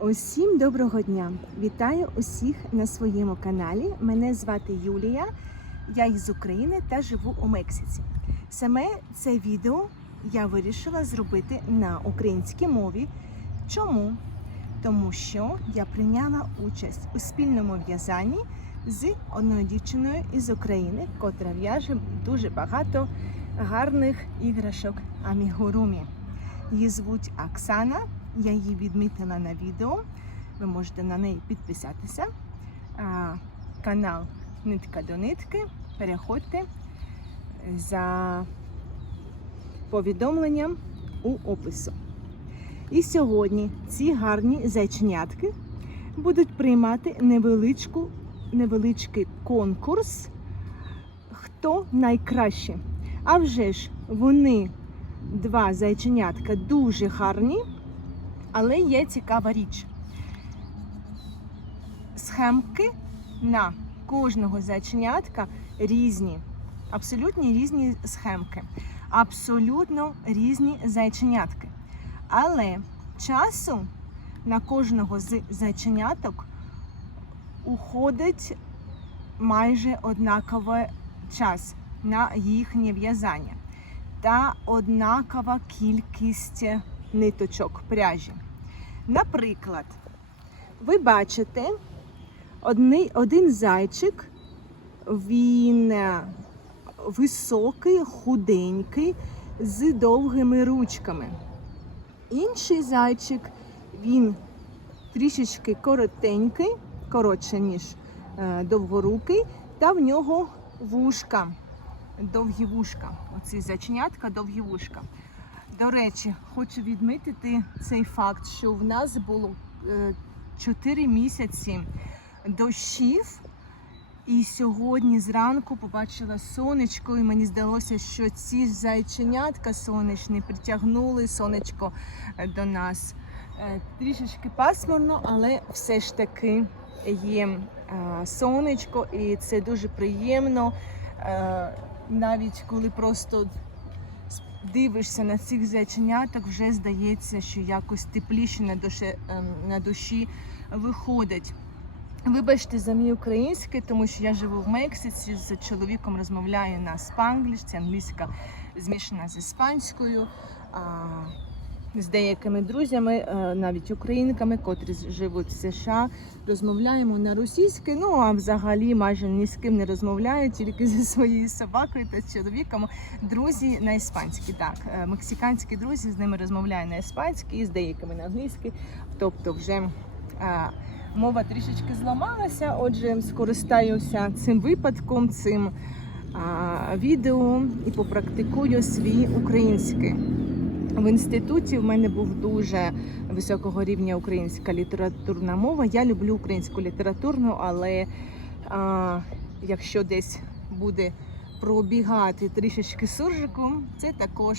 Усім доброго дня! Вітаю усіх на своєму каналі. Мене звати Юлія. Я із України та живу у Мексиці. Саме це відео я вирішила зробити на українській мові. Чому? Тому що я прийняла участь у спільному в'язанні з одною дівчиною із України, котра в'яже дуже багато гарних іграшок амігурумі. Її звуть Оксана. Я її відмітила на відео. Ви можете на неї підписатися. Канал Нитка до нитки. Переходьте за повідомленням у опису. І сьогодні ці гарні зайченятки будуть приймати невеличку, невеличкий конкурс. Хто найкраще? А вже ж вони, два зайченятка, дуже гарні. Але є цікава річ. Схемки на кожного зайченятка різні. Абсолютно різні схемки. Абсолютно різні зайченятки. Але часу на кожного з зайченяток уходить майже однаковий час на їхнє в'язання та однакова кількість ниточок пряжі. Наприклад, ви бачите один зайчик, він е, високий, худенький, з довгими ручками. Інший зайчик, він трішечки коротенький, коротше, ніж е, довгорукий, та в нього вушка, довгі вушка. Оці зайченятка, довгі вушка. До речі, хочу відмітити цей факт, що в нас було 4 місяці дощів. І сьогодні зранку побачила сонечко, і мені здалося, що ці зайченятка сонячні притягнули сонечко е, до нас. Е, Трішечки пасмурно, але все ж таки є е, сонечко, і це дуже приємно. Е, Навіть коли просто дивишся на цих зайченяток, вже здається, що якось тепліше на душі, ем, на душі виходить. Вибачте за мій український, тому що я живу в Мексиці, з чоловіком розмовляю на спангліш, це англійська змішана з іспанською. З деякими друзями, е, навіть українками, котрі живуть в США, розмовляємо на російській. Ну а взагалі майже ні з ким не розмовляю, тільки зі своєю собакою та чоловіком. Друзі на іспанській. Так, е, мексиканські друзі з ними розмовляю на іспанській, з деякими на англійській. Тобто, вже е, мова трішечки зламалася. Отже, скористаюся цим випадком, цим а, відео і попрактикую свій український. В інституті в мене був дуже високого рівня українська літературна мова. Я люблю українську літературну, але а, якщо десь буде пробігати трішечки суржиком, це також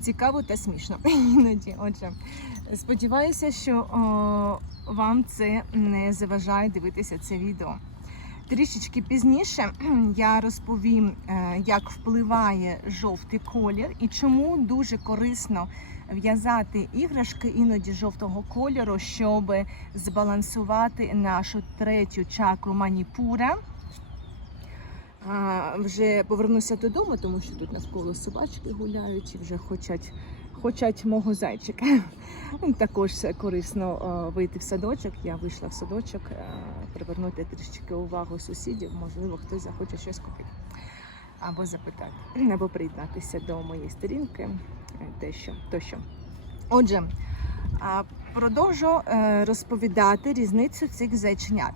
цікаво та смішно. Іноді. Отже, сподіваюся, що о, вам це не заважає дивитися це відео. Трішечки пізніше я розповім, е, як впливає жовтий колір і чому дуже корисно в'язати іграшки іноді жовтого кольору, щоб збалансувати нашу третю чакру маніпура. Вже повернуся додому, тому що тут навколо собачки гуляють і вже хочуть, хочуть мого зайчика. Також корисно е, вийти в садочок. Я вийшла в садочок, е, привернути трішки увагу сусідів. Можливо, хтось захоче щось купити або запитати, або приєднатися до моєї сторінки. е, Те, що, тощо. Отже, продовжу е, розповідати різницю цих зайченят.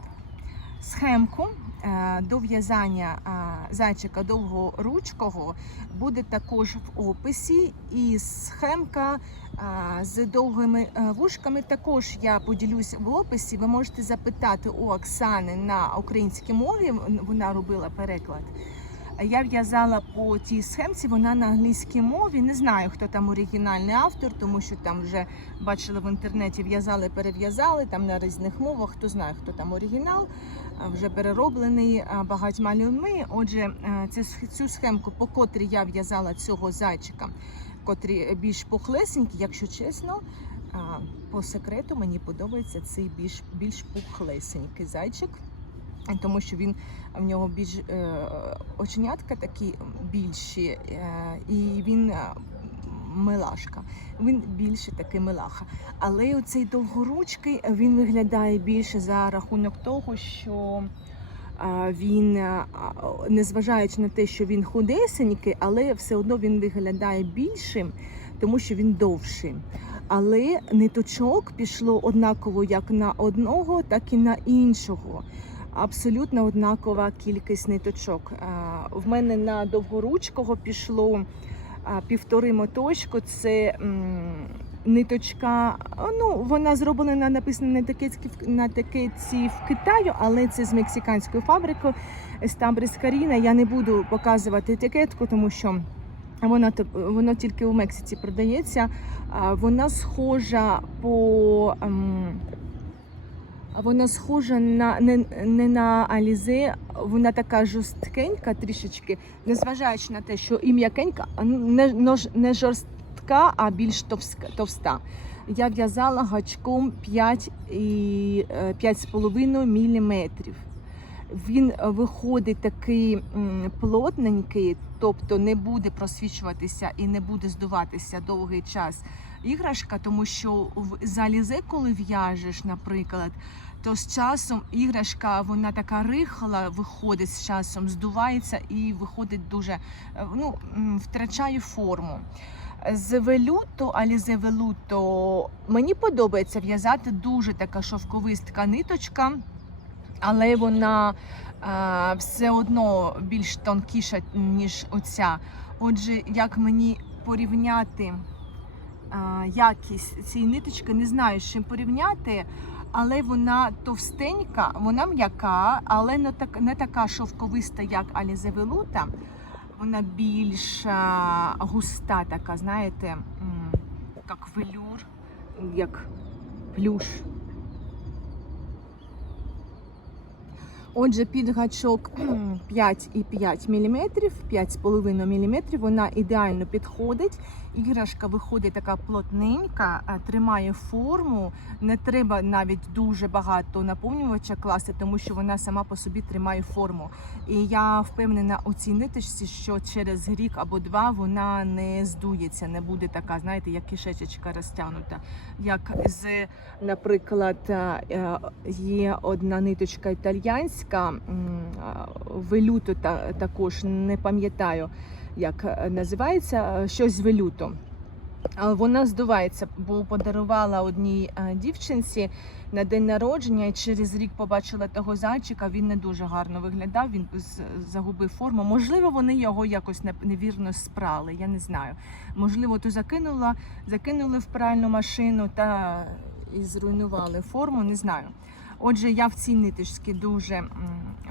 Схемку до в'язання е, зайчика довгоручкого буде також в описі, і схемка е, з довгими е, вушками також я поділюсь в описі. Ви можете запитати у Оксани на українській мові. Вона робила переклад. Я в'язала по тій схемці, вона на англійській мові. Не знаю, хто там оригінальний автор, тому що там вже бачили в інтернеті, в'язали, перев'язали там на різних мовах. Хто знає, хто там оригінал, вже перероблений багатьма людьми. Отже, е, цю, схемку, по котрій я в'язала цього зайчика, котрі більш пухлесенькі, якщо чесно. По секрету мені подобається цей більш, більш пухлесенький зайчик, тому що він в нього більш е, оченятка такі більші, е, і він е, милашка. Він більше такий милаха. Але оцей довгоручкий він виглядає більше за рахунок того, що він, незважаючи на те, що він худесенький, але все одно він виглядає більшим, тому що він довший. Але ниточок пішло однаково як на одного, так і на іншого. Абсолютно однакова кількість ниточок. В мене на довгоручкого пішло півтори моточку. Це ниточка. Ну, вона зроблена, написана на такетці на такетці в Китаю, але це з мексиканської фабрики Естабрис Каріна. Я не буду показувати етикетку, тому що. Вона воно тільки у Мексиці продається. Вона схожа по ем, вона схожа на не, не на Алізе, вона така жорсткенька трішечки, незважаючи на те, що і м'якенька, ну, не, не жорстка, а більш товста. Я в'язала гачком 5 і е, 5,5 міліметрів. Він виходить такий плотненький, тобто не буде просвічуватися і не буде здуватися довгий час іграшка, тому що в залізе, коли в'яжеш, наприклад, то з часом іграшка вона така рихла, виходить з часом, здувається і виходить дуже, е, ну, втрачає форму. З велюто, алізе велюто, мені подобається в'язати дуже така шовковистка ниточка, але вона а, все одно більш тонкіша, ніж оця. Отже, як мені порівняти якість цієї ниточки, не знаю, з чим порівняти, але вона товстенька, вона м'яка, але не, так, не така шовковиста, як Алізе Велута. Вона більш густа, така, знаєте, як велюр, як плюш. Отже, під гачок 5,5 мм, 5,5 мм, вона ідеально підходить. Іграшка виходить така плотненька, тримає форму. Не треба навіть дуже багато наповнювача класти, тому що вона сама по собі тримає форму. І я впевнена у цій ниточці, що через рік або два вона не здується, не буде така, знаєте, як кишечечка розтягнута. Як з, наприклад, е, е, є одна ниточка італьянська, м, а, велюто та, також не пам'ятаю, як е, називається, е, щось з велюто. Вона здувається, бо подарувала одній е, дівчинці на день народження, і через рік побачила того зайчика. Він не дуже гарно виглядав. Він загубив форму. Можливо, вони його якось невірно спрали. Я не знаю. Можливо, то закинула, закинули в пральну машину та і зруйнували форму. Не знаю. Отже, я в цій ниточці дуже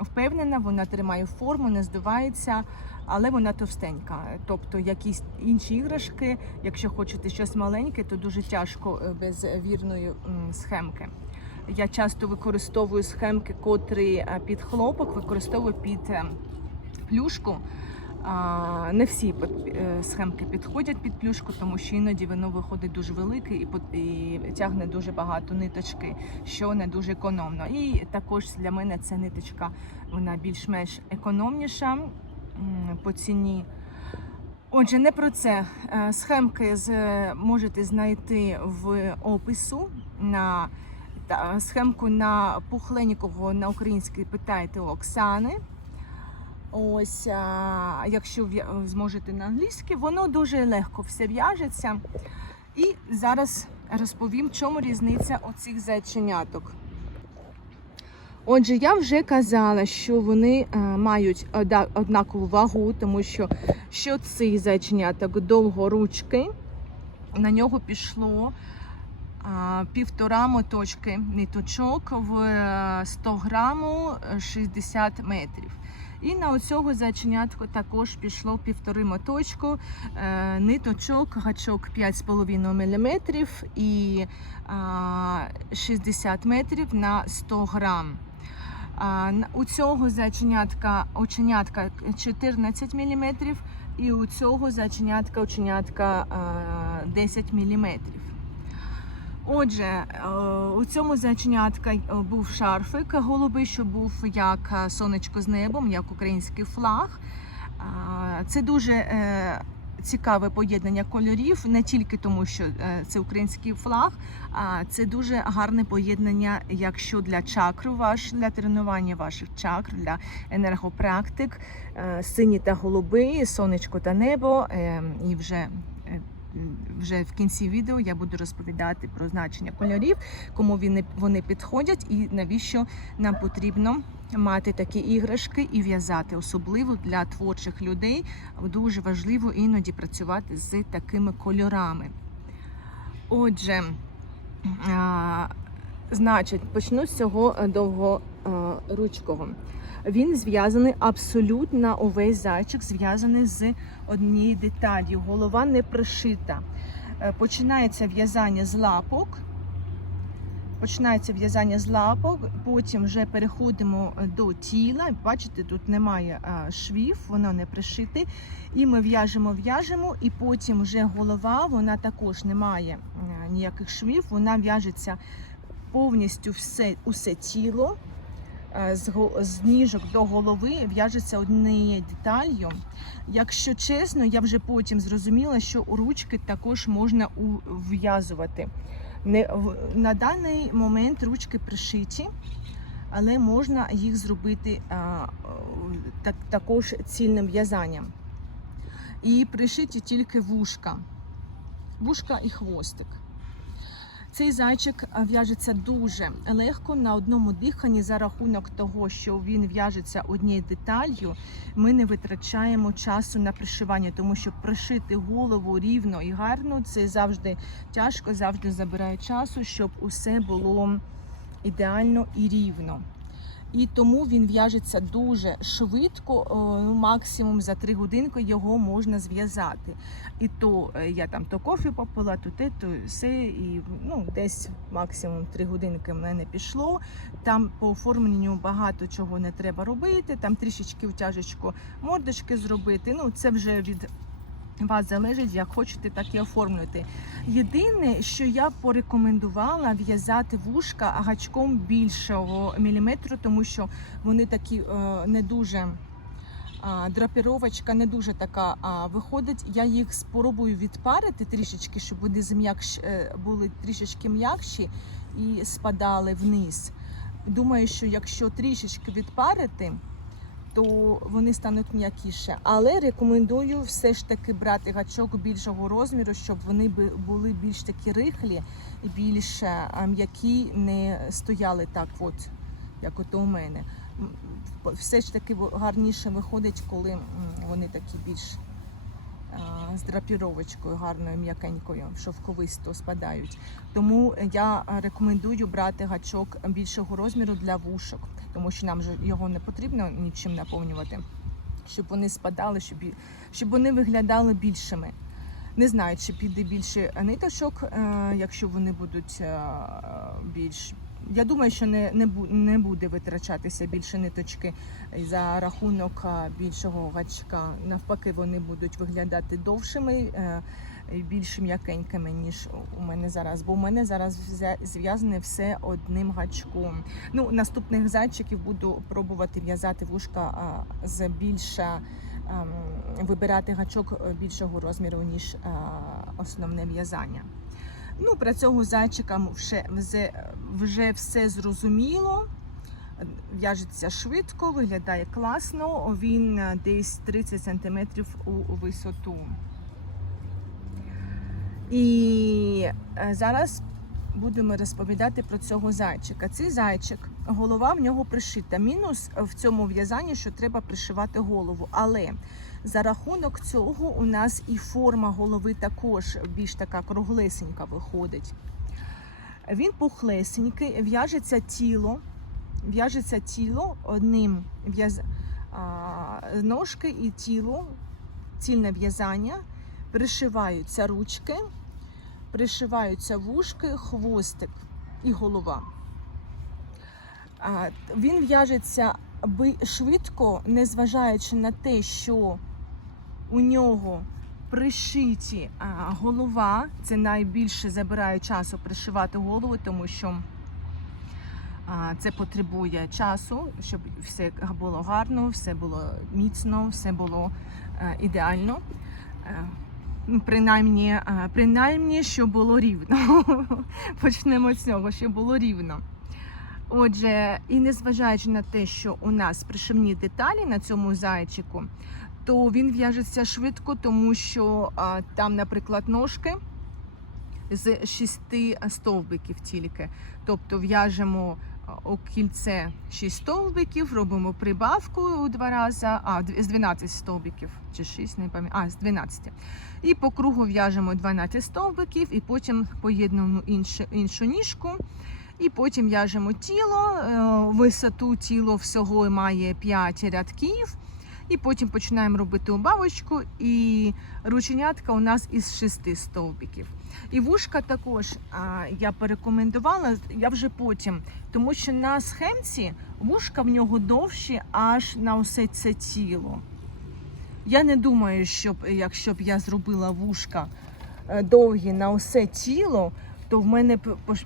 впевнена, вона тримає форму, не здувається, але вона товстенька. Тобто якісь інші іграшки, якщо хочете щось маленьке, то дуже тяжко е, без вірної схемки. Я часто використовую схемки, котрі е, під хлопок, використовую під е, плюшку. Не всі е, схемки підходять під плюшку, тому що іноді воно виходить дуже велике і, тягне дуже багато ниточки, що не дуже економно. І також для мене ця ниточка вона більш-менш економніша по ціні. Отже, не про це. Е, Схемки можете знайти в опису на схемку на пухленького на українській питайте Оксани. Ось, а, якщо в'я- зможете на англійській, воно дуже легко все в'яжеться. І зараз розповім, в чому різниця оцих зайченяток. Отже, я вже казала, що вони е, мають однакову вагу, тому що, що цей зайченяток довгоручки, на нього пішло а, півтора моточки ниточок в е, 100 граму е, 60 метрів. І на оцього зайченятку також пішло півтори моточку, е, ниточок, гачок 5,5 мм і а, 60 метрів на 100 грам. У цього зайченятка оченятка 14 мм і у цього зайченятка оченятка а, 10 мм. Отже, е, у цьому зайченятка е, був шарфик голубий, що був як е, сонечко з небом, як український флаг. Це дуже цікаве поєднання кольорів, не тільки тому, що це український флаг, а це дуже гарне поєднання, якщо для чакр ваш, для тренування ваших чакр, для енергопрактик, сині та голубий, сонечко та небо. е, І вже вже в кінці відео я буду розповідати про значення кольорів, кому вони, підходять і навіщо нам потрібно мати такі іграшки і в'язати, особливо для творчих людей. Дуже важливо іноді працювати з такими кольорами. Отже, а, значить, почну з цього довгоручкого. Він зв'язаний абсолютно увесь зайчик, зв'язаний з однією деталью. Голова не пришита. Е, Починається в'язання з лапок. Починається в'язання з лапок, потім вже переходимо е, до тіла. Бачите, тут немає е, швів, воно не пришите. І ми в'яжемо, в'яжемо, і потім вже голова, вона також не має е, ніяких швів, вона в'яжеться повністю все, усе тіло. Е, З, ніжок до голови в'яжеться однією деталью. Якщо чесно, я вже потім зрозуміла, що у ручки також можна ув'язувати. На даний момент ручки пришиті, але можна їх зробити е, так, також цільним в'язанням. І пришиті тільки вушка, вушка і хвостик. Цей зайчик в'яжеться дуже легко на одному диханні за рахунок того, що він в'яжеться однією деталью. Ми не витрачаємо часу на пришивання, тому що пришити голову рівно і гарно це завжди тяжко, завжди забирає часу, щоб усе було ідеально і рівно. І тому він в'яжеться дуже швидко, ну, максимум за три годинки його можна зв'язати. І то е, я там то кофе попила, то те, то все, і ну, десь максимум три годинки в мене пішло. Там по оформленню багато чого не треба робити, там трішечки втяжечку мордочки зробити. Ну, це вже від вас залежить, як хочете, так і оформлюйте. Єдине, що я порекомендувала в'язати вушка гачком більшого міліметру, тому що вони такі е, не дуже. Драпіровочка не дуже така а, виходить. Я їх спробую відпарити трішечки, щоб вони зм'якш, е, були трішечки м'якші і спадали вниз. Думаю, що якщо трішечки відпарити, то вони стануть м'якіше. Але рекомендую все ж таки брати гачок більшого розміру, щоб вони були більш такі рихлі більш м'які, не стояли так, от, як от у мене. Все ж таки гарніше виходить, коли вони такі більш з драпіровочкою гарною, м'якенькою, шовковисто спадають. Тому я рекомендую брати гачок більшого розміру для вушок, тому що нам його не потрібно нічим наповнювати, щоб вони спадали, щоб, щоб вони виглядали більшими. Не знаю, чи піде більше ниточок, е, якщо вони будуть е, більш. Я думаю, що не, не, не буде витрачатися більше ниточки за рахунок е, більшого гачка. Навпаки, вони будуть виглядати довшими більш м'якенькими, ніж у мене зараз. Бо у мене зараз зв'язане все одним гачком. Ну, наступних зайчиків буду пробувати в'язати вушка з більше ем, вибирати гачок е, більшого розміру, ніж е, основне в'язання. Ну, про цього зайчика вже, вже все зрозуміло. В'яжеться швидко, виглядає класно. Він е, десь 30 см у висоту. І е, зараз будемо розповідати про цього зайчика. Цей зайчик, голова в нього пришита. Мінус в цьому в'язанні, що треба пришивати голову. Але за рахунок цього у нас і форма голови також більш така круглесенька виходить. Він пухлесенький, в'яжеться тіло, в'яжеться тіло одним в'яз... ножки і тіло, цільне в'язання, пришиваються ручки, пришиваються вушки, хвостик і голова. Він в'яжеться швидко, незважаючи на те, що у нього пришиті голова. Це найбільше забирає часу пришивати голову, тому що це потребує часу, щоб все було гарно, все було міцно, все було е, ідеально. Е, Принаймні, е, принаймні, щоб було рівно. Почнемо з цього, щоб було рівно. Отже, і незважаючи на те, що у нас пришивні деталі на цьому зайчику, то він в'яжеться швидко, тому що а, там, наприклад, ножки з шести стовбиків тільки. Тобто в'яжемо кільце 6 стовбиків, робимо прибавку у два рази, а з 12 стовбиків чи 6, не пам'ятаю, а з 12. І по кругу в'яжемо 12 стовбиків, і потім поєднуємо іншу, іншу ніжку. І потім в'яжемо тіло, е, висоту тіло всього має 5 рядків. І потім починаємо робити убавочку, і рученятка у нас із 6 стовбиків. І вушка також а, я порекомендувала, я вже потім, тому що на схемці вушка в нього довші аж на усе це тіло. Я не думаю, щоб якщо б я зробила вушка е, довгі на усе тіло, то в мене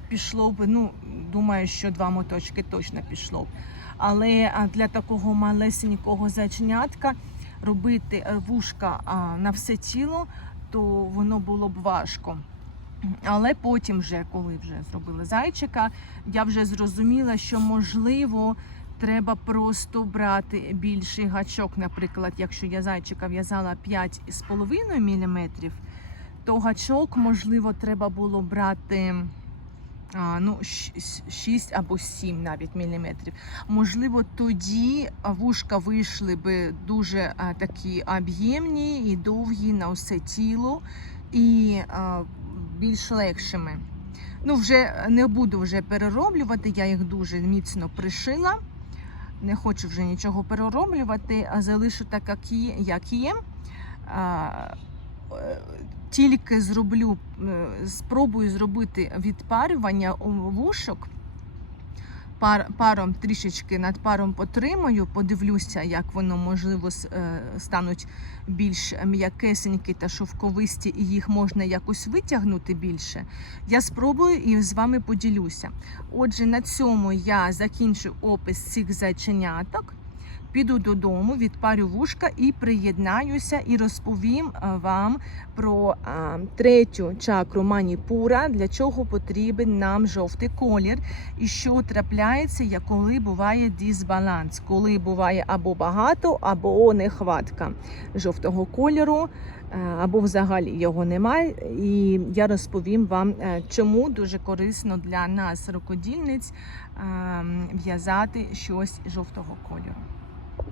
пішло б, ну, думаю, що два моточки точно пішло б. Але для такого малесенького зайченятка робити е, вушка на все тіло, то воно було б важко. Але потім, вже, коли вже зробили зайчика, я вже зрозуміла, що можливо треба просто брати більший гачок. Наприклад, якщо я зайчика в'язала 5,5 мм, то гачок, можливо, треба було брати ну, 6 або 7 навіть міліметрів. Можливо, тоді вушка вийшли би дуже а, такі об'ємні і довгі на усе тіло і а, більш легшими. Ну, вже не буду вже перероблювати, я їх дуже міцно пришила. Не хочу вже нічого перероблювати, а залишу так, як є. Тільки зроблю, е, спробую зробити відпарювання вушок. Пар, паром трішечки над паром потримаю, подивлюся, як воно можливо е, стануть більш м'якесенькі та шовковисті, і їх можна якось витягнути більше. Я спробую і з вами поділюся. Отже, на цьому я закінчу опис цих зайченяток. Піду додому, відпарю вушка і приєднаюся і розповім е, вам про е, третю чакру маніпура, для чого потрібен нам жовтий колір, і що трапляється, коли буває дисбаланс, коли буває або багато, або нехватка жовтого кольору, е, або взагалі його немає. І я розповім вам, чому дуже корисно для нас, рукодільниць, е, в'язати щось жовтого кольору.